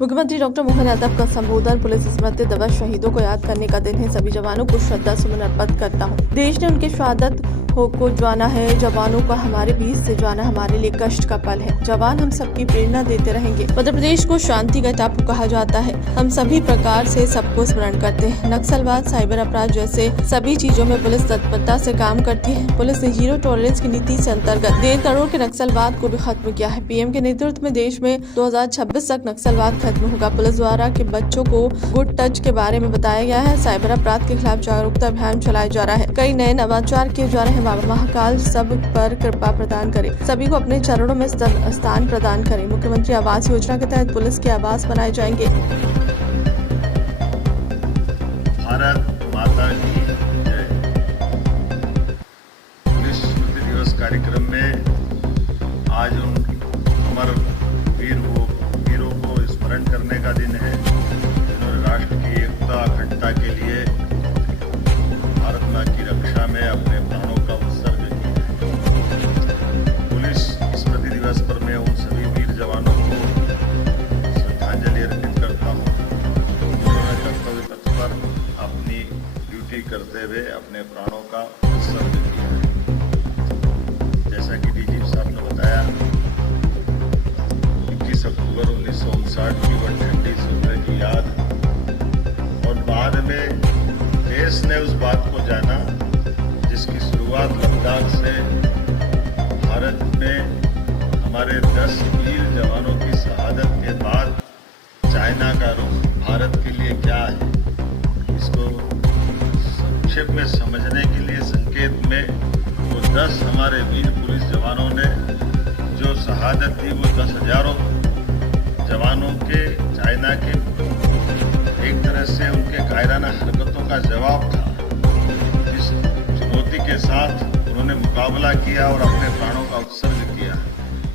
मुख्यमंत्री डॉक्टर मोहन यादव का संबोधन। पुलिस स्मृति दिवस शहीदों को याद करने का दिन है। सभी जवानों को श्रद्धा सुमन अर्पित करता हूँ। देश ने उनके शहादत को जाना है। जवानों का हमारे बीच से जाना हमारे लिए कष्ट का पल है। जवान हम सबकी प्रेरणा देते रहेंगे। मध्य प्रदेश को शांति का टापू कहा जाता है। हम सभी प्रकार से सबको स्मरण करते हैं। नक्सलवाद, साइबर अपराध जैसे सभी चीजों में पुलिस तत्परता से काम करती है। पुलिस ने जीरो टॉलरेंस की नीति से अंतर्गत 1.5 करोड़ के नक्सलवाद को भी खत्म किया है। पीएम के नेतृत्व में देश में 2026 तक नक्सलवाद खत्म होगा। पुलिस द्वारा के बच्चों को गुड टच के बारे में बताया गया है। साइबर अपराध के खिलाफ जागरूकता अभियान चलाया जा रहा है। कई नए नवाचार किए जा रहे हैं। महाकाल सब पर कृपा प्रदान करे, सभी को अपने चरणों में स्थान प्रदान करे। मुख्यमंत्री आवास योजना के तहत पुलिस के आवास बनाए जाएंगे। भारत माता की जय। पुलिस स्मृति दिवस कार्यक्रम में आज उन अमर वीरों को स्मरण करने का दिन है, जिन्होंने राष्ट्र की एकता अखंडता के लिए भारत मां की रक्षा में अपने प्राणों का उत्सर्ग किया है। पुलिस स्मृति दिवस पर मैं उन सभी वीर जवानों को श्रद्धांजलि अर्पित करता हूँ, जिन्होंने कर्तव्य पथ पर अपनी ड्यूटी करते हुए अपने प्राणों का उत्सर्ग किया है। जैसा कि डीजी साहब ने बताया, 21 अक्टूबर 1959 की वह ठंडी सुबह की याद, और बाद में देश ने उस बात को जाना जिसकी शुरुआत लद्दाख से भारत में हमारे 10 वीर जवानों की शहादत के बाद चाइना का रुख भारत के लिए क्या है, इसको संक्षेप में समझने के लिए संकेत में वो 10 हमारे वीर पुलिस जवानों ने जो शहादत दी, वो 10,000 जवानों के चाइना के एक तरह से उनके कायराना हरकतों का जवाब था। इस चुनौती के साथ उन्होंने मुकाबला किया और अपने प्राणों का उत्सर्ग किया।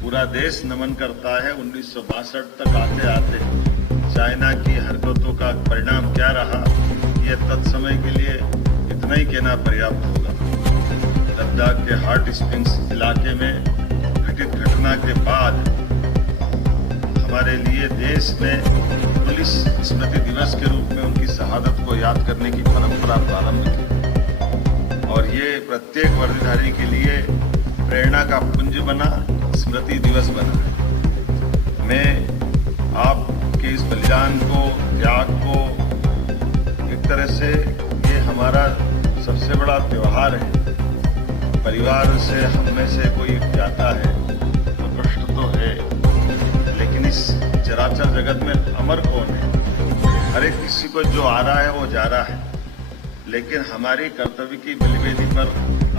पूरा देश नमन करता है। 1962 तक आते आते चाइना की हरकतों का परिणाम क्या रहा, यह तत्समय के लिए इतना ही कहना पर्याप्त होगा। लद्दाख के हॉट स्प्रिंग्स इलाके में घटित घटना के बाद हमारे लिए देश ने पुलिस स्मृति दिवस के रूप में उनकी शहादत को याद करने की परंपरा प्रारंभ की, और ये प्रत्येक वर्दीधारी के लिए प्रेरणा का पुंज बना, स्मृति दिवस बना। मैं आपके इस बलिदान को, त्याग को, एक तरह से ये हमारा सबसे बड़ा त्योहार है। परिवार से हम में से कोई जाता है तो कष्ट तो है, लेकिन इस चराचर जगत में अमर कौन है? हर एक किसी को जो आ रहा है वो जा रहा है, लेकिन हमारी कर्तव्य की बलिवेदी पर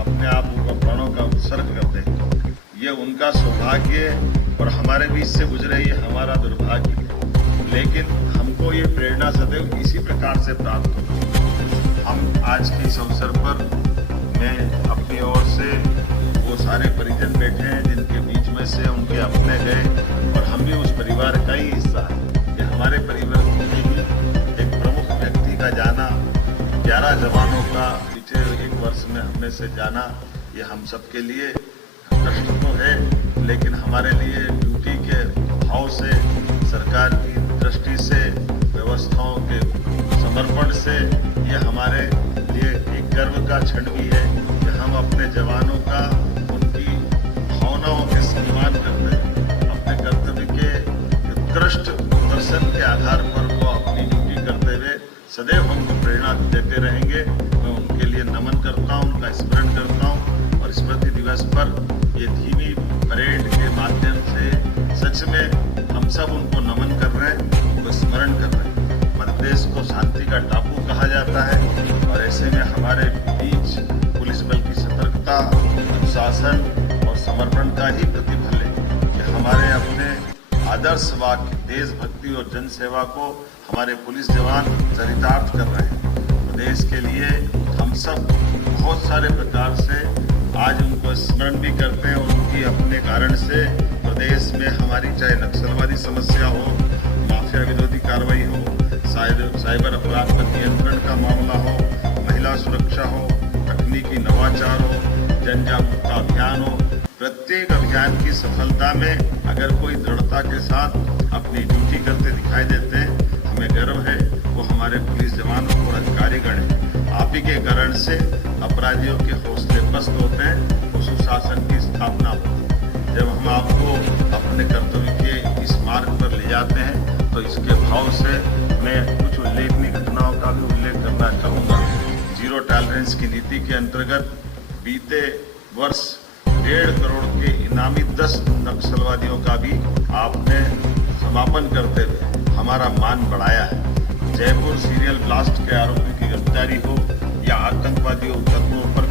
अपने आप प्राणों का उत्सर्ग करते हैं। ये उनका सौभाग्य है और हमारे बीच से गुजरे ये हमारा दुर्भाग्य है, लेकिन हमको ये प्रेरणा सदैव इसी प्रकार से प्राप्त हो। हम आज के इस अवसर पर मैं अपनी ओर से वो सारे परिजन बैठे हैं जिनके बीच में से उनके अपने गए, और हम भी उस परिवार का ही हिस्सा है। कि हमारे परिवार के ही एक प्रमुख व्यक्ति का जाना, 11 जवानों का पिछले 1 वर्ष में हमें से जाना, ये हम सबके लिए कष्ट तो है, लेकिन हमारे लिए ड्यूटी के भाव से, सरकार की दृष्टि से, व्यवस्थाओं के समर्पण से ये हमारे लिए एक गर्व का क्षण भी है कि हम अपने जवानों का, उनकी भावनाओं के सम्मान करते हैं, अपने कर्तव्य के उत्कृष्ट दर्शन के आधार पर वो अपनी ड्यूटी करते हुए सदैव हमको प्रेरणा देते रहेंगे। मैं उनके लिए नमन करता हूँ, उनका स्मरण करता हूँ, और स्मृति दिवस पर ये धीमी परेड के माध्यम से सच में हम सब उनको नमन कर रहे हैं, उनको स्मरण कर रहे हैं। मध्य प्रदेश को शांति का टापू कहा जाता है, और ऐसे में हमारे बीच पुलिस बल की सतर्कता, अनुशासन और समर्पण का ही प्रतिफल है कि हमारे अपने आदर्श वाक्य देशभक्ति और जनसेवा को हमारे पुलिस जवान चरितार्थ कर रहे हैं। तो देश के लिए हम सब बहुत सारे प्रकार से आज उनको स्मरण भी करते हैं, और उनकी अपने कारण से प्रदेश में हमारी चाहे नक्सलवादी समस्या हो, माफिया विरोधी कार्रवाई हो, साइबर अपराध पर नियंत्रण का मामला हो, महिला सुरक्षा हो, तकनीकी नवाचार हो, जन जागरूकता अभियान हो, प्रत्येक अभियान की सफलता में अगर कोई दृढ़ता के साथ अपनी ड्यूटी करते दिखाई देते हैं, हमें गर्व है। वो हमारे पुलिस जवान और अधिकारीगण हैं। आप ही के कारण से अपराधियों के हौसले पस्त होते हैं और सुशासन की स्थापना होती है। जब हम आपको अपने कर्तव्य के इस मार्ग पर ले जाते हैं तो इसके भाव से मैं कुछ उल्लेखनीय घटनाओं का भी उल्लेख करना चाहूँगा। जीरो टॉलरेंस की नीति के अंतर्गत बीते वर्ष 1.5 करोड़ के इनामी 10 नक्सलवादियों का भी आपने समापन करते हुए हमारा मान बढ़ाया है। जयपुर सीरियल ब्लास्ट के आरोपी की गिरफ्तारी हो या आतंकवादी तत्वों पर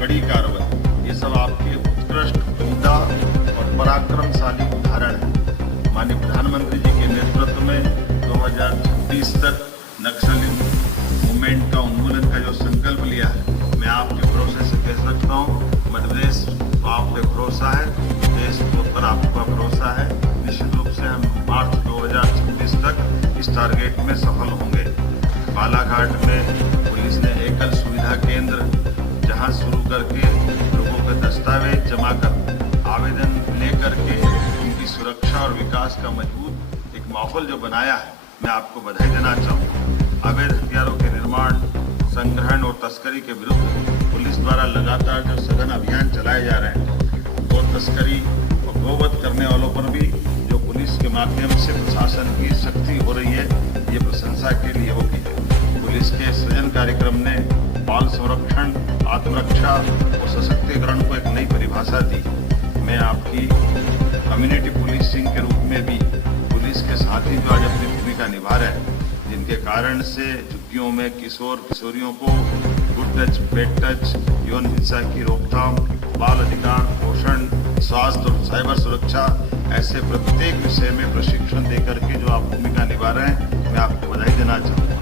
कड़ी कार्रवाई, ये सब आपके उत्कृष्ट, उम्दा और पराक्रमशाली उदाहरण है। माननीय प्रधानमंत्री जी के नेतृत्व में 2026 तक नक्सली मूवमेंट का उन्मूलन का जो संकल्प लिया है, मैं आपके भरोसे से कह सकता हूँ मध्य प्रदेश आप पे भरोसा है, देश पर आपका भरोसा है। निश्चित रूप से हम मार्च 2026 तक इस टारगेट में सफल होंगे। बालाघाट में पुलिस ने एकल सुविधा केंद्र जहां शुरू करके लोगों के दस्तावेज जमा कर आवेदन लेकर के उनकी सुरक्षा और विकास का मजबूत एक माहौल जो बनाया है, मैं आपको बधाई देना चाहूँगा। अवैध हथियारों के निर्माण, संग्रहण और तस्करी के विरुद्ध पुलिस द्वारा लगातार जो सघन अभियान चलाए जा रहे हैं, गो तस्करी और गोवध करने वालों पर भी जो पुलिस के माध्यम से प्रशासन की सख्ती हो रही है, ये प्रशंसा के लिए होगी। पुलिस के सृजन कार्यक्रम ने बाल संरक्षण, आत्मरक्षा और सशक्तिकरण को एक नई परिभाषा दी। मैं आपकी कम्युनिटी पुलिसिंग के रूप में भी पुलिस के साथी जो आज अपनी भूमिका निभा रहे हैं, जिनके कारण से झुग्गियों में किशोर किशोरियों को गुड टच, बैड टच, यौन हिंसा की रोकथाम, बाल अधिकार, पोषण, स्वास्थ्य और साइबर सुरक्षा, ऐसे प्रत्येक विषय में प्रशिक्षण देकर के जो आप भूमिका निभा रहे हैं, मैं आपको बधाई देना चाहूँगा।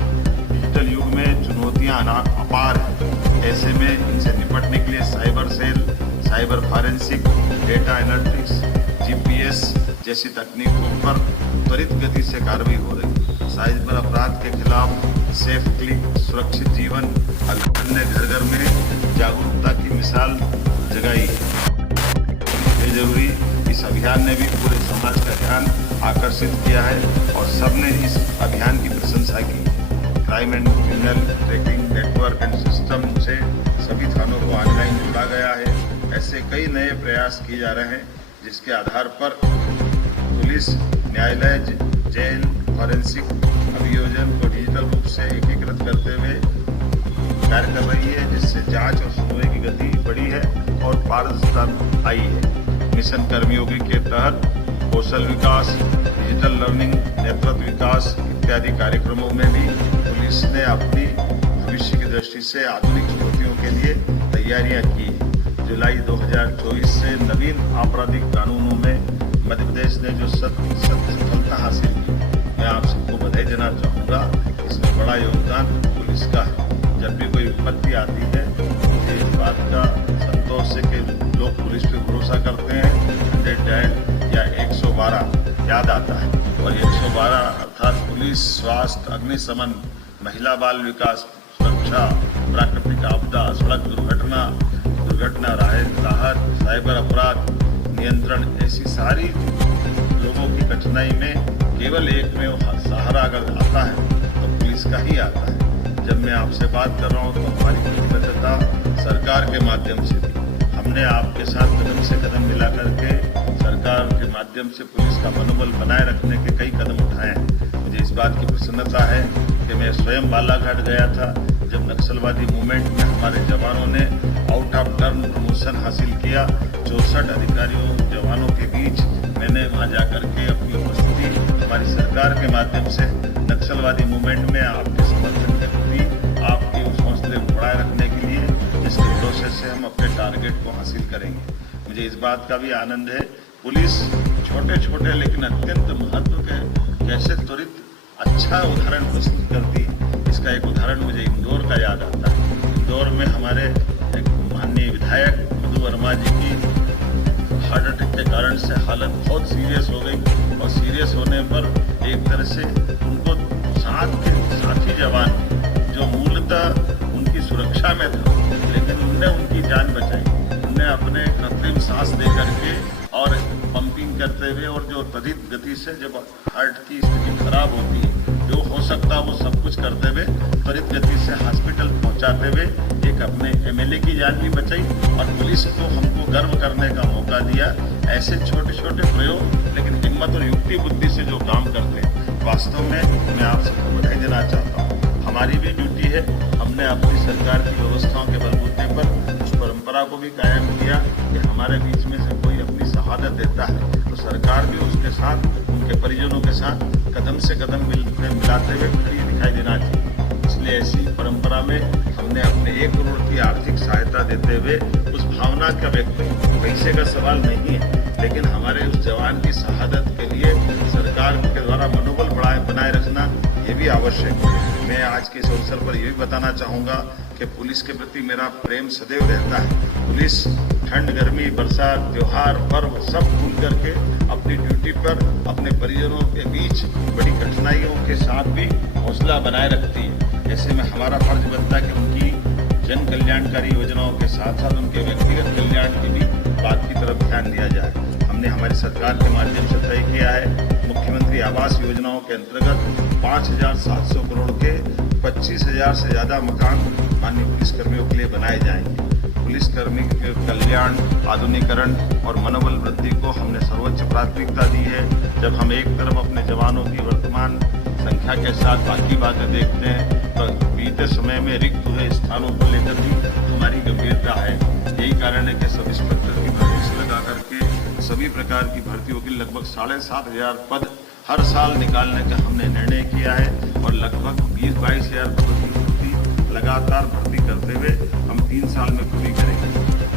डिजिटल युग में चुनौतियाँ अपार हैं, ऐसे में इनसे निपटने के लिए cyber cell, cyber forensic, data analytics, GPS जैसी तकनीकों पर त्वरित गति से कार्रवाई हो रही है। साइबर अपराध के खिलाफ सेफ क्लिक, सुरक्षित जीवन अभियान ने घर घर में जागरूकता की मिसाल जगाई है। जरूरी इस अभियान ने भी पूरे समाज का ध्यान आकर्षित किया है और सबने इस अभियान की प्रशंसा की है। Crime and criminal tracking network and system से सभी थानों को ऑनलाइन जोड़ा गया है। ऐसे कई नए प्रयास किए जा रहे हैं जिसके आधार पर पुलिस, न्यायालय, जेल, फॉरेंसिक अभियोजन को डिजिटल रूप से एकीकृत करते हुए कार्य कर रही है, जिससे जांच और सुनवाई की गति बढ़ी है और पारदर्शिता आई है। मिशन कर्मयोगी के तहत कौशल विकास, डिजिटल लर्निंग, नेतृत्व विकास इत्यादि कार्यक्रमों में भी पुलिस ने अपनी भविष्य की दृष्टि से आधुनिक चुनौतियों के लिए तैयारियां की। जुलाई 2024 से नवीन आपराधिक कानूनों में मध्य प्रदेश ने जो सफलता हासिल की, मैं आप सबको बधाई देना चाहूँगा। इसमें बड़ा योगदान पुलिस का है। जब भी कोई विपत्ति आती है, मुझे इस बात का संतोष है कि लोग पुलिस पे भरोसा करते हैं। 100 डायल या 112 याद आता है और 112 अर्थात पुलिस, स्वास्थ्य, अग्निशमन, महिला बाल विकास, सुरक्षा, प्राकृतिक आपदा, सड़क दुर्घटना राहत, साइबर अपराध नियंत्रण, ऐसी सारी लोगों की कठिनाई में केवल एक में सहारा अगर आता है तो पुलिस का ही आता है। जब मैं आपसे बात कर रहा हूँ तो हमारी प्रतिबद्धता सरकार के माध्यम से भी, हमने आपके साथ कदम से कदम मिला करके सरकार के माध्यम से पुलिस का मनोबल बनाए रखने के कई कदम उठाए हैं। मुझे इस बात की प्रसन्नता है कि मैं स्वयं बालाघाट गया था जब नक्सलवादी मूवमेंट में हमारे जवानों ने आउट ऑफ टर्न प्रमोशन हासिल किया। 64 अधिकारियों जवानों के बीच मैंने वहां जाकर के अपनी उपस्थिति हमारी सरकार के माध्यम से नक्सलवादी मूवमेंट में आपके समर्थन के प्रति आपके उस हौसले को बढ़ाए रखने के लिए, जिसके भरोसे से हम अपने टारगेट को हासिल करेंगे। मुझे इस बात का भी आनंद है, पुलिस छोटे छोटे लेकिन अत्यंत महत्व के कैसे त्वरित अच्छा उदाहरण प्रस्तुत करती है। इसका एक उदाहरण मुझे इंदौर का याद आता है। इंदौर में हमारे एक माननीय विधायक मधु वर्मा जी की हार्ट अटैक के कारण से हालत बहुत सीरियस हो गई और सीरियस होने पर एक तरह से उनको साथ के साथी जवान जो मूलतः उनकी सुरक्षा में था, लेकिन उनने उनकी जान बचाई। उनने अपने उन्हें कृत्रिम सांस दे करके और पंपिंग करते हुए और जो त्वरित गति से जब हार्ट की स्थिति खराब होती है, जो हो सकता है वो सब कुछ करते हुए त्वरित गति से हॉस्पिटल पहुंचाते हुए एक अपने एमएलए की जान भी बचाई और पुलिस को हमको गर्व करने का मौका दिया। ऐसे छोटे छोटे प्रयोग लेकिन हिम्मत और युक्ति बुद्धि से जो काम करते हैं, वास्तव में मैं आप सबको बधाई देना चाहता हूँ। हमारी भी ड्यूटी है, हमने अपनी सरकार की व्यवस्थाओं के बलबूते पर उस परंपरा को भी कायम किया कि हमारे बीच में से कोई अपनी शहादत देता है तो सरकार भी उसके साथ, उनके परिजनों के साथ कदम से कदम मिलाते हुए खड़ी दिखाई देना चाहिए। इसलिए ऐसी परंपरा में हमने अपने 1 करोड़ की आर्थिक सहायता देते हुए उस भावना का व्यक्त, पैसे का सवाल नहीं है, लेकिन हमारे उस जवान की शहादत के लिए सरकार के द्वारा मनोबल बनाए रखना ये भी आवश्यक है। मैं आज के इस अवसर पर ये भी बताना चाहूँगा कि पुलिस के प्रति मेरा प्रेम सदैव रहता है। पुलिस ठंड, गर्मी, बरसात, त्योहार, पर्व सब भूल करके अपनी ड्यूटी पर अपने परिजनों के बीच बड़ी कठिनाइयों के साथ भी हौसला बनाए रखती है। ऐसे में हमारा फर्ज बनता है कि उनकी जन कल्याणकारी योजनाओं के साथ साथ उनके व्यक्तिगत कल्याण की भी बात की तरफ ध्यान दिया जाए। हमने हमारी सरकार के माध्यम से तय किया है, मुख्यमंत्री आवास योजनाओं के अंतर्गत 5,700 करोड़ के 25,000 से ज्यादा मकान माननीय पुलिसकर्मियों के लिए बनाए जाएंगे। पुलिसकर्मी के कल्याण, आधुनिकीकरण और मनोबल वृद्धि को हमने सर्वोच्च प्राथमिकता दी है। जब हम एक तरफ अपने जवानों की वर्तमान संख्या के साथ बाकी बातें देखते हैं तो बीते समय में रिक्त हुए स्थानों को लेकर भी हमारी गंभीरता है। यही कारण है कि सब इंस्पेक्टर की भर्ती से लगा करके सभी प्रकार की भर्तियों की लगभग 7,500 पद हर साल निकालने का हमने निर्णय किया है और लगभग 20-22 हज़ार पदों की भर्ती लगातार भर्ती करते हुए हम 3 साल में पूरी करेंगे।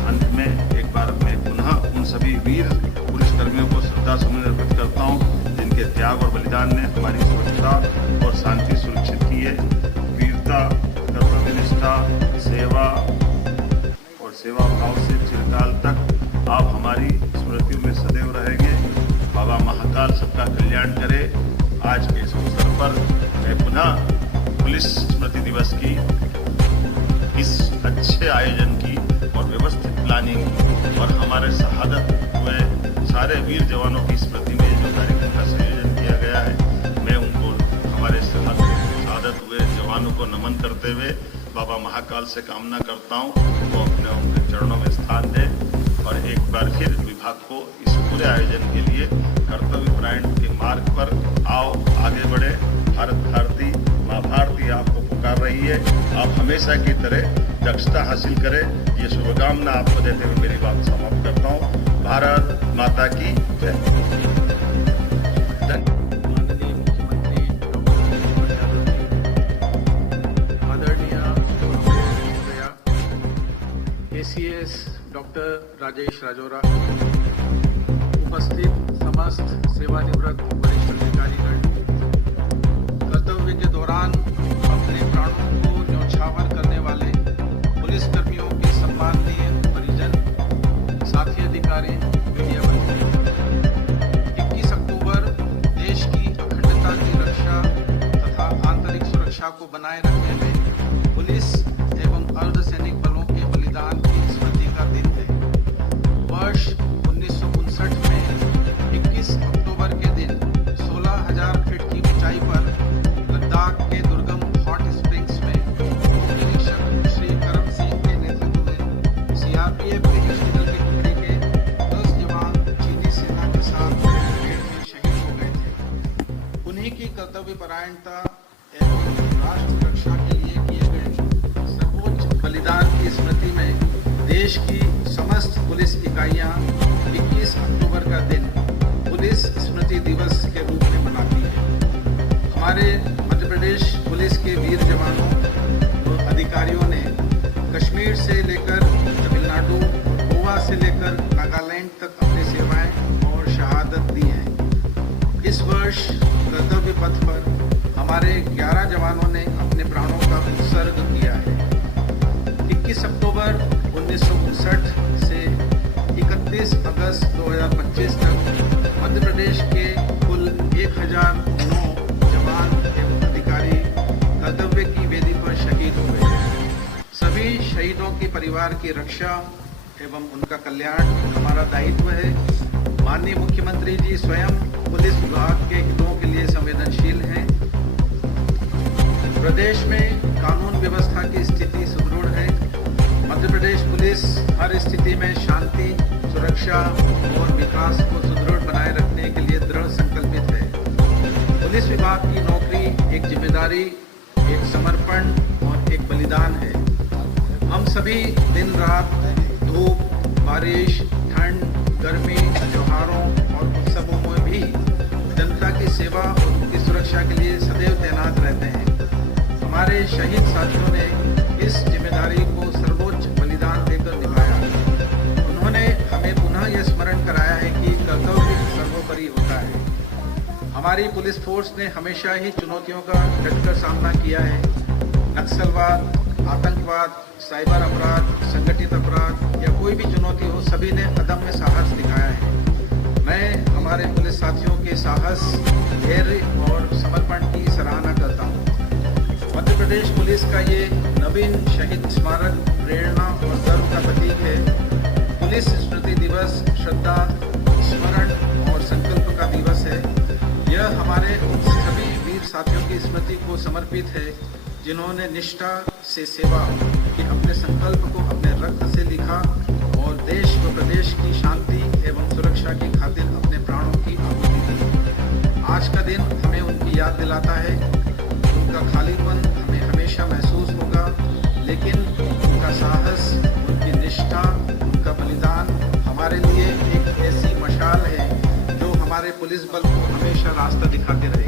अंत में एक बार मैं पुनः उन सभी वीर पुलिसकर्मियों को श्रद्धा सुमन अर्पित करता हूँ जिनके त्याग और बलिदान ने हमारी सुरक्षा और शांति सुरक्षित की है। वीरता, कर्तव्यनिष्ठा, सेवा और सेवा भाव से चिरकाल तक आप हमारी स्मृतियों में सदैव रहेंगे। बाबा महाकाल सबका कल्याण करे। आज के इस अवसर पर मैं पुनः पुलिस स्मृति दिवस की इस अच्छे आयोजन की और व्यवस्थित प्लानिंग और हमारे शहादत हुए सारे वीर जवानों की स्मृति में जो कार्यक्रम का संयोजन किया गया है, मैं उनको हमारे शहादत हुए जवानों को नमन करते हुए बाबा महाकाल से कामना करता हूँ वो अपने उनके चरणों में स्थान दे और एक बार फिर विभाग को इस पूरे आयोजन के लिए कर्तव्यपरायण के मार्ग पर आओ, आगे बढ़े। भारत भारती, माँ भारती आपको पुकार रही है। आप हमेशा की तरह दक्षता हासिल करें, ये शुभकामना आपको देते हुए मेरी बात समाप्त करता हूँ। भारत माता की जय। माननीय मुख्यमंत्री आदरणीय महोदया, ACS डॉक्टर राजेश राजौरा, उपस्थित समस्त सेवानिवृत्त वरिष्ठ अधिकारीगण, कर्तव्य के दौरान अपने प्राणों को न्यौछावर करने वाले पुलिसकर्मियों के सम्माननीय परिजन, साथी अधिकारी, मीडिया बंधु, 21 अक्टूबर देश की अखंडता की रक्षा तथा आंतरिक सुरक्षा को बनाए रखने में पुलिस एवं अर्धसैनिक बलों के बलिदान की स्मृति का दिन है। वर्ष 1959 में 21 अक्टूबर के दिन 16,000 फीट की ऊंचाई पर लद्दाख के दुर्गम हॉट स्प्रिंग्स में उप निरीक्षक श्री करम सिंह के नेतृत्व में CRPF के डिविजनल की टुकड़ी के 10 जवान चीनी सेना के साथ मुठभेड़ में शहीद हो गए थे। उन्हीं की कर्तव्यपरायणता एवं राष्ट्र रक्षा के लिए किए गए सर्वोच्च बलिदान की स्मृति में देश की समस्त पुलिस इकाइयां 21 अक्टूबर का दिन पुलिस स्मृति दिवस के रूप में मनाती है। हमारे मध्य प्रदेश पुलिस के वीर जवानों और अधिकारियों ने कश्मीर से लेकर तमिलनाडु और गोवा से लेकर नागालैंड तक अपनी सेवाएं और शहादत दी हैं। इस वर्ष कर्तव्य पथ पर हमारे 11 जवानों ने अपने प्राणों का उत्सर्ग किया है। 21 अक्टूबर 1959 से 31 अगस्त 2025 तक मध्य प्रदेश के कुल 1009 जवान एवं अधिकारी कर्तव्य की वेदी पर शहीद हुए। सभी शहीदों के परिवार की रक्षा एवं उनका कल्याण हमारा दायित्व है। माननीय मुख्यमंत्री जी स्वयं पुलिस विभाग के हितों के लिए संवेदनशील हैं। प्रदेश में कानून व्यवस्था की स्थिति सुदृढ़ है। मध्य प्रदेश पुलिस हर स्थिति में शांति, सुरक्षा और विकास को सुदृढ़ बनाए रखने के लिए दृढ़ संकल्पित है। पुलिस विभाग की नौकरी एक जिम्मेदारी, एक समर्पण और एक बलिदान है। हम सभी दिन रात धूप, बारिश, ठंड, गर्मी, त्योहारों और उत्सवों में भी जनता की सेवा और उनकी सुरक्षा के लिए सदैव तैनात रहते हैं। हमारे शहीद साथियों ने इस जिम्मेदारी को सर्वोच्च बलिदान देकर निभाया। उन्होंने हमें पुनः यह स्मरण कराया है कि कर्तव्य सर्वोपरि होता है। हमारी पुलिस फोर्स ने हमेशा ही चुनौतियों का डटकर सामना किया है। नक्सलवाद, आतंकवाद, साइबर अपराध, संगठित अपराध या कोई भी चुनौती हो, सभी ने अदम्य साहस दिखाया है। मैं हमारे पुलिस साथियों के साहस, धैर्य और समर्पण की सराहना करता हूँ। मध्य प्रदेश पुलिस का ये नवीन शहीद स्मारक प्रेरणा और गर्व का प्रतीक है। पुलिस स्मृति दिवस श्रद्धा, स्मरण और संकल्प का दिवस है। यह हमारे उन सभी वीर साथियों की स्मृति को समर्पित है जिन्होंने निष्ठा से सेवा के अपने संकल्प को अपने रक्त से लिखा और देश व प्रदेश की शांति एवं सुरक्षा की खातिर अपने प्राणों की आहुति दी। आज का दिन हमें उनकी याद दिलाता है। उनका खालीपन हमें हमेशा महसूस होगा, लेकिन उनका साहस, उनकी निष्ठा, उनका बलिदान हमारे लिए एक ऐसी मशाल है जो हमारे पुलिस बल को हमेशा रास्ता दिखाते रहे।